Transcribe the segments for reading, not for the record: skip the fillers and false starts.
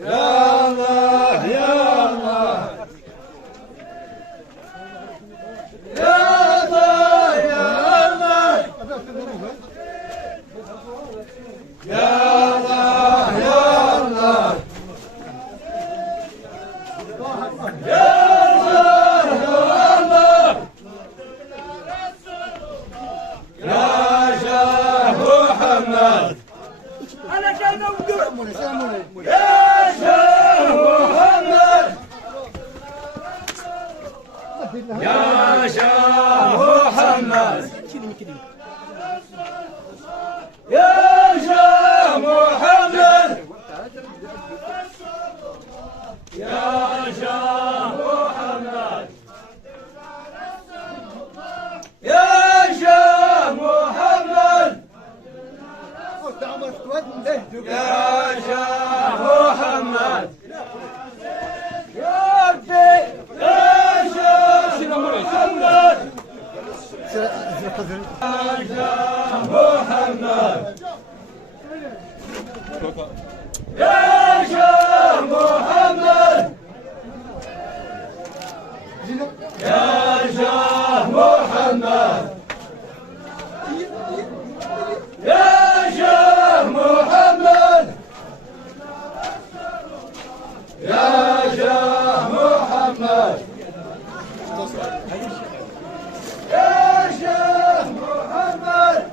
يا الله يا الله يا الله يا الله يا الله يا الله يا شاه محمد يا شاه محمد يا شاه محمد يا شاه محمد يا شاه محمد يا ربي يا شاه محمد يا شاه محمد يا شاه محمد يا شاه محمد يا شاه محمد يا شاه محمد يا شاه محمد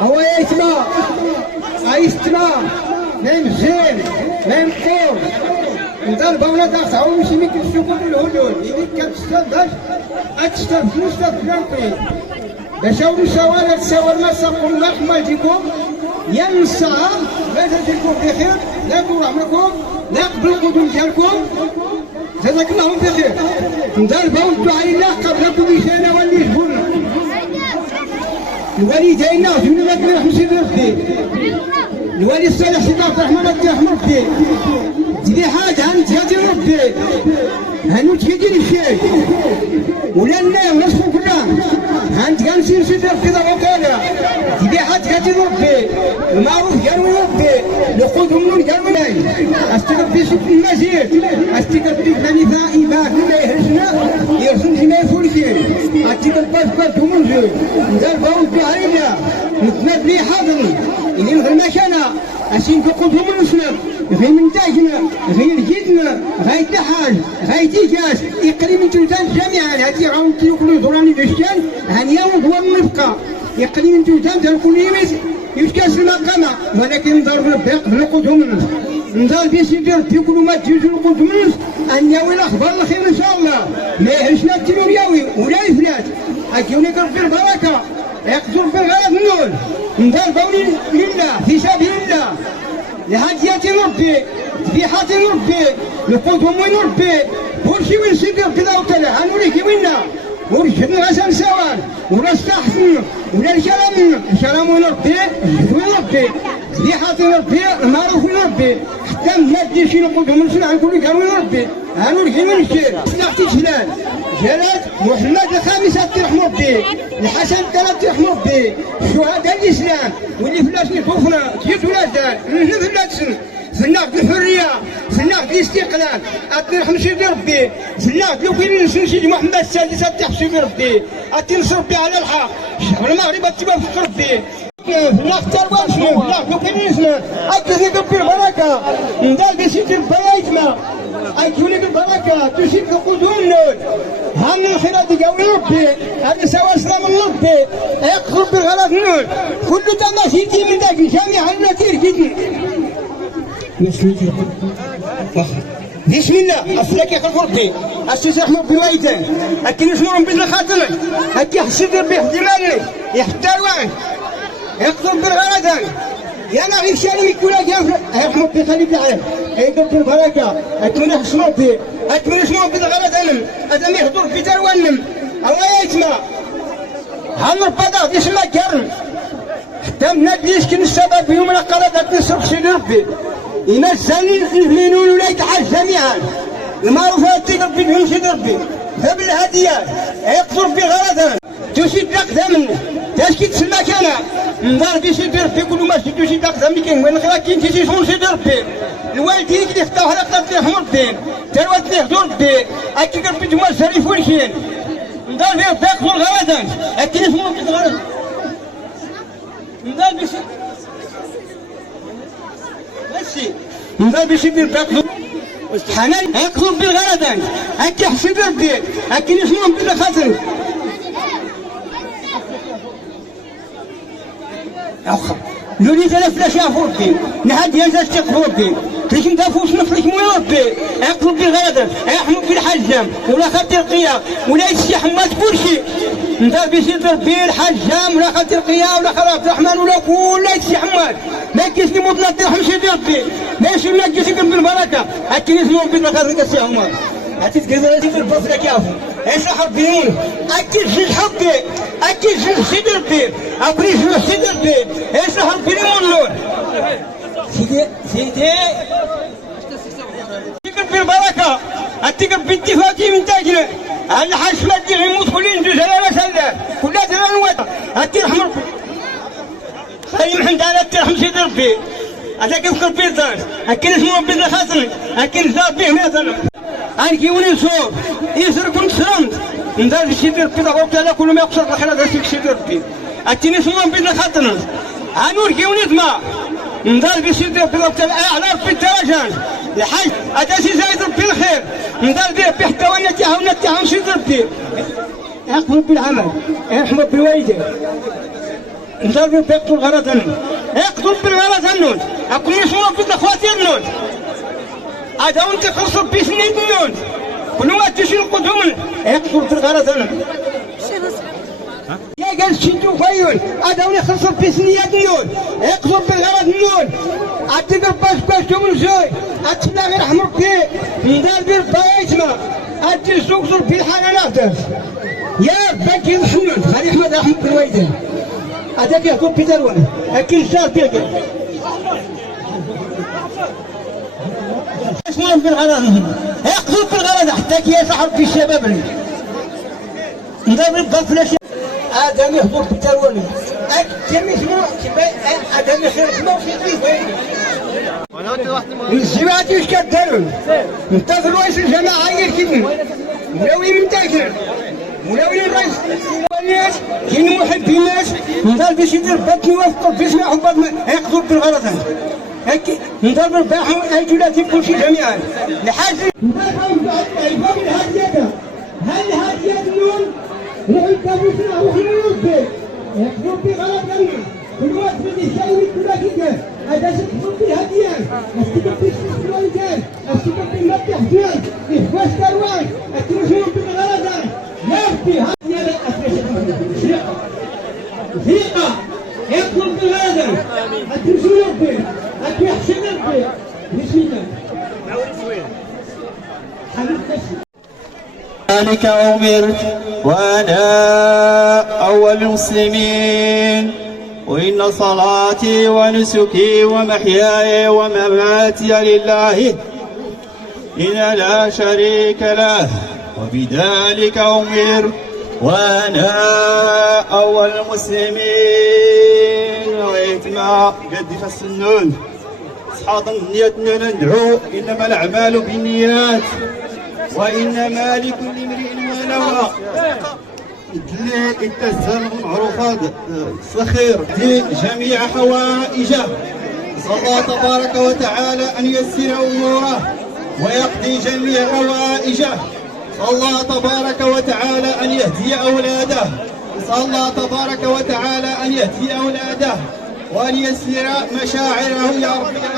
هو يسمع عيشتنا نايم زين نايم طول انت البوله تاع تعاون ماشي ممكن تشوفوا بالهدول اللي كتستافدش غتستافد فلوس تاع فلان باش هاو الشوارع الشاورما ساقوا اللحمه يجيكم يا من الساعة لا تجيكم بخير، لا يطول عمركم، لا يقبل القدوم ديالكم، جزاك الله بخير. ندربوا الدعاء لله قبل كل شيء نولي جبرنا. الوالدين جبنا لك رحمة سيدي ربي. الوالد الصالح سيدي عبد الرحمن ربي رحمه ربي. دي حاجة أنت يا ربي. هنو تجي الشيء. ولا الناس نصفوا كلها. أنت كان سير سيدي ربي ذا وكالة. دي حاجة يا ربي. المعروف قالوا ربي. لقودهم نور قالوا لي. أستغفر سيد المزيد. أستغفر خليفة إباك ولا يهرسنا. يرسل جميع فولكين. أستغفر باسباس ومنزل. ندار باود علينا. نتنبلي حاضر. إني مثل ما كان. أسين تقودهم المسلم. غير من تاجنا. غير جدنا. غير تحاج. غير تيجاس. إقليم تلتان جميعا. هاتي غاون تيوكلي دوراني دشكان. هنياو هو المبقى. إقليم تلتان دار كل يمس. يتكاس المقامة. ولكن ضرب الباق بنقودهم الناس. نضال بيس يدير في كل ما تجوز نقود منس أن ياوي الأخبار الخير إن شاء الله. ما يهرسنا التنور ياوي ولا يفلات. أكيوني ربي البركة. يقدر بالغلط النور. نضال بوني لله في سبيل الله. لهديات ربي ذبيحات ربي نقودهم وين ربي كلشي وين سيدي ربي الله تعالى هنوريك وينا ورشدنا غسان سوان ولا استحسن ولا الكلام وين ربي وين ربي ذبيحات ربي المعروف وين ربي حتى ما تجيش نقودهم نسمع نقول لك وين ربي هنوريك وين الشيء نعطي جلال جلال محمد الخامسة ترحم ربي الحسن الثلاث ترحم ربي شهداء الإسلام واللي فلاسني خوفنا جيت ولاد نحن فلاسن فلناخد الحرية فلناخد الاستقلال أتنرحم سيدي ربي فلناخد لو كاين نسن سيدي محمد السادس أتحب سيدي ربي أتنصر ربي على الحق الشعب المغرب أتبع في ربي فلناخد تروان شنو فلناخد لو كاين نسنا أتنزيد ربي البركة ندال بسيدي ربي يتما أيكوني بالبركة تشيد قدوم نور هم الخيرات يقوي ربي هذا سوا سلام ربي يقصر بالغلط نور كل تماشيتي من ذاك جميع النتير جدي بسم الله أفلاك يا ربي أسيس أحمد بوايدان أكين اسمهم بين خاطر أكي حسيت ربي احتمالي يحتار وين يقصر بالغلط يا أنا غير شاري يكون أحمد بخليك عليه يقول بالبركة أتمنى حسن ربي أتمنى اسمه بالغلط أنم أدم يحضر في دروانم الله يسمع هم البضاء يسمع كرم حتى من الديش كن السبب يوم القرد أتنصر سيدي ربي إما السنين المؤمنون ولا يتحاج جميعا المعروفات ربي بهم سيدي ربي فبالهديات يقصر بغلط تشد لك منه تشكي تسمى كان نضرب سيدي ربي كل ما شدو سيدي أقدم كاين وين غير كاين تيجي شغل سيدي ربي الوالدين اللي يفتحوا حلقة تليهم ربي تروات ليه ربي أكيد ربي جمال شريف والكين نضرب فيه باق والغلطان أكيد اسمه بالغلط نضرب سيدي ماشي نضرب سيدي باق حنان يقصر بالغلطان أكيد حسيد ربي أكيد اسمه بالخاطر أخر لولي ثلاث لا شافوا ربي نهاد ينزل تقفوا ربي ليش ندافوش نفلك مو ربي يقلب بالغادر يحمد بالحجام ولا خاطر القيا ولا يسي حماد كلشي ندار بيسيد ربي الحجام ولا خاطر القيا ولا خاطر الرحمن ولا كل يسي حماد ما كاينش لي مطلق ترحم سيدي ربي ماشي ولا كاينش بالبركه هاكي اسمه ربي ما خاطر كسي عمر هاتي تقدر تجيب البصره كافو ايش حبيون اكيد في حبي اكيد في سيدي ربي اكيد في سيدي ربي ايش حبيون نور سيدي تقدر بالبركه اتقدر باتفاقي من تاجنا الحاج مادي غيموت كلين جوج لا سلا كلها تنوات هاتي رحم ربي خلي محمد على ترحم سيدي ربي هذاك يفكر في الدار اكيد اسمه ربي خاطرني اكيد زاد به مثلا أنا كيوني صور يسرق كنت سرمت ندار الشيدر بيدا وقت على كل ما يقصر الحلا ذا الشيدر بي أتيني سمع بيدا خاطرنا أنور كيوني ما ندار الشيدر بيدا وقت أعلى في الدرجات الحاج أتاسي زايد ربي الخير ندار به بيحتوى نتاعهم شيدر بي يقبل بالعمل يحمد بالوالدين ندار به بيقتل غلط عنه يقتل بالغلط عنه أقول يسمع بيدا خواتير نون هذا وانت قصر بسنين مليون كل ما تشيل قدوم يقصر في الغرض انا يا قال شدوا كويون ادوني خلصوا بسنيات نون يقصوا بالغرض نون اتقر باش تومن زوي اتلا غير حمر بي ندار بير بايتما اتي سوق في الحنانات يا باكي محمد خلي احمد رحمه بالويدان هذاك يحكم بيتر وانا لكن شاف بيك اسمعوا في الغرض يقصوا في الغرض حتى كي يسحب في الشباب لي ندار بفلاش آدم يهبط بالترواني أكتم اسمه آدم يخرج في فين الجماعة ايش كدارون انتظر رئيس الجماعة يركبني مناوي من تاكل مناوي الرئيس الناس كاين محب الناس نضال باش يدير بطني ويفطر باش ما يحب يقصد بالغلط هكا نضال بالباحة الجولات كل شيء جميعا لحاجة هل هادية النون روحوا الكابوسنا روحوا للربي يقصدوا بغلط لنا كل واحد من يساوي كل كيدار هذا شكل في هديان استيقظ في السلوان استيقظ في المفتح ديال إخواش دروان أترجموا بالغلط يا ربي هادية ثقة يقصد بالغلط أترجموا ربي أتيحسن ربي بسم الله حبيب تسلم ذلك أمرت وأنا أول المسلمين وإن صلاتي ونسكي ومحياي ومماتي لله إن لا شريك له وبذلك أمرت وأنا أول المسلمين ويتما قد فالسنون صحاط النية ندعو إنما الأعمال بالنيات وإنما لكل امرئ ما نوى اللي التسهل المعروفات الصخير في جميع حوائجه نسأل الله تبارك وتعالى أن ييسر أموره ويقضي جميع حوائجه نسأل الله تبارك وتعالى أن يهدي أولاده نسأل الله تبارك وتعالى أن يهدي أولاده وأن ييسر مشاعره يا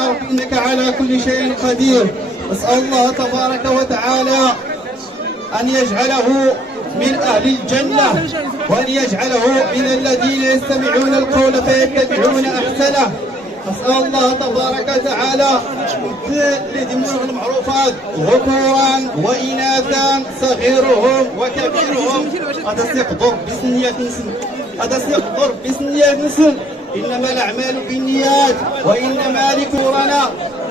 رب إنك على كل شيء قدير نسأل الله تبارك وتعالى أن يجعله من أهل الجنة وأن يجعله من الذين يستمعون القول فيتبعون أحسنه نسأل الله تبارك وتعالى لدموع المعروفات ذكورا وإناثا صغيرهم وكبيرهم هذا سيقدر بسنية نسل هذا سيقدر بسنية نسل إنما الأعمال بالنيات وإنما لكورنا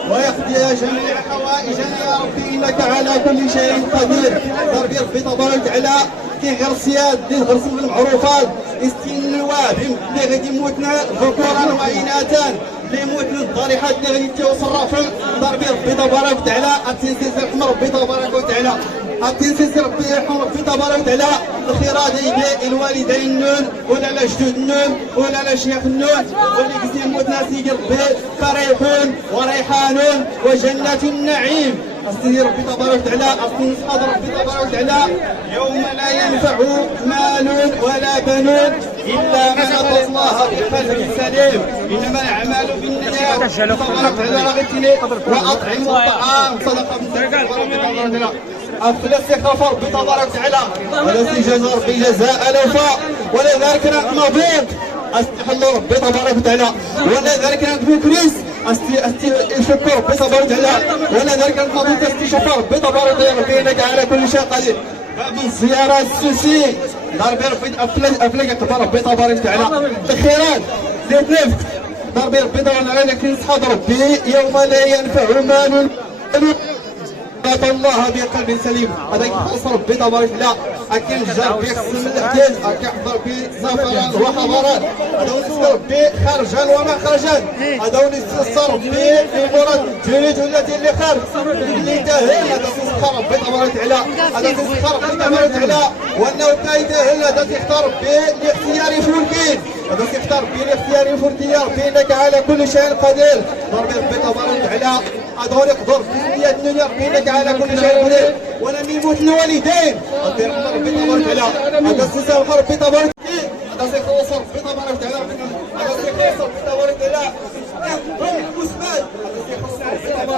ويقضي جميع حوائجنا يا ربي إنك على كل شيء قدير ضربي ربي تبارك وتعالى كي غير السياد اللي غرسوا بالمعروفات استين الوابهم اللي غادي يموتنا ذكورا وإناثا اللي يموتنا الضريحات اللي غادي يتصرفوا ضربي ربي تبارك وتعالى التنسيس يرحم ربي تبارك وتعالى التنسيس ربي يرحم ربي تبارك وتعالى الخيرات يبقى الوالدين النون ولا الجدود النون ولا الشيخ النون واللي كيزيد يموت ناس يجي ربي فريحون وريحان وجنة النعيم أستاذ ربي تبارك وتعالى أستاذ ربي تبارك وتعالى يوم لا ينفع مال ولا بنون إلا من أتى الله بقلب سليم إنما الأعمال بالنيات تبارك وتعالى غتلي وأطعموا الطعام صدقة من أفلس خفر ربي تبارك وتعالى ولا جزاء ربي جزاء الوفاء ولا ذلك مبروك استحل ربي تبارك وتعالى ولا ذلك بوكريس استشكر ربي تبارك وتعالى ولا ذلك المبروك استشفى ربي تبارك وتعالى إنك على كل شيء قدير باب الزيارة السوسي ضربي ربي أفلك أكبر ربي تبارك وتعالى الخيرات زيت نفط ضربي ربي تبارك وتعالى لكن صحاب ربي يوم لا ينفع مال أتى الله بقلب سليم هذا يخص ربي تبارك وتعالى أكن جار بك السم الاحتياج أكحضر بي سفرا وحضرات هذا ونسى ربي خرجا وما خرجا هذا ونسى ربي في مراد الجديد والتي اللي خارج اللي تاهل هذا سيسخر ربي تبارك وتعالى هذا سيسخر ربي تبارك وتعالى وأنه كيتاهل هذا سيختار ربي لاختيار فولكين هذا سيختار ربي لاختيار فولكين يا ربي إنك على كل شيء قدير ضربي ربي تبارك وتعالى هذا يقدر بسنية الدنيا ربي إنك على كل شيء قدير ولم يموت الوالدين ربي تبارك وتعالى هذا سيسخر ربي تبارك هذا سيخلص ربي تبارك وتعالى هذا سيخلص ربي تبارك وتعالى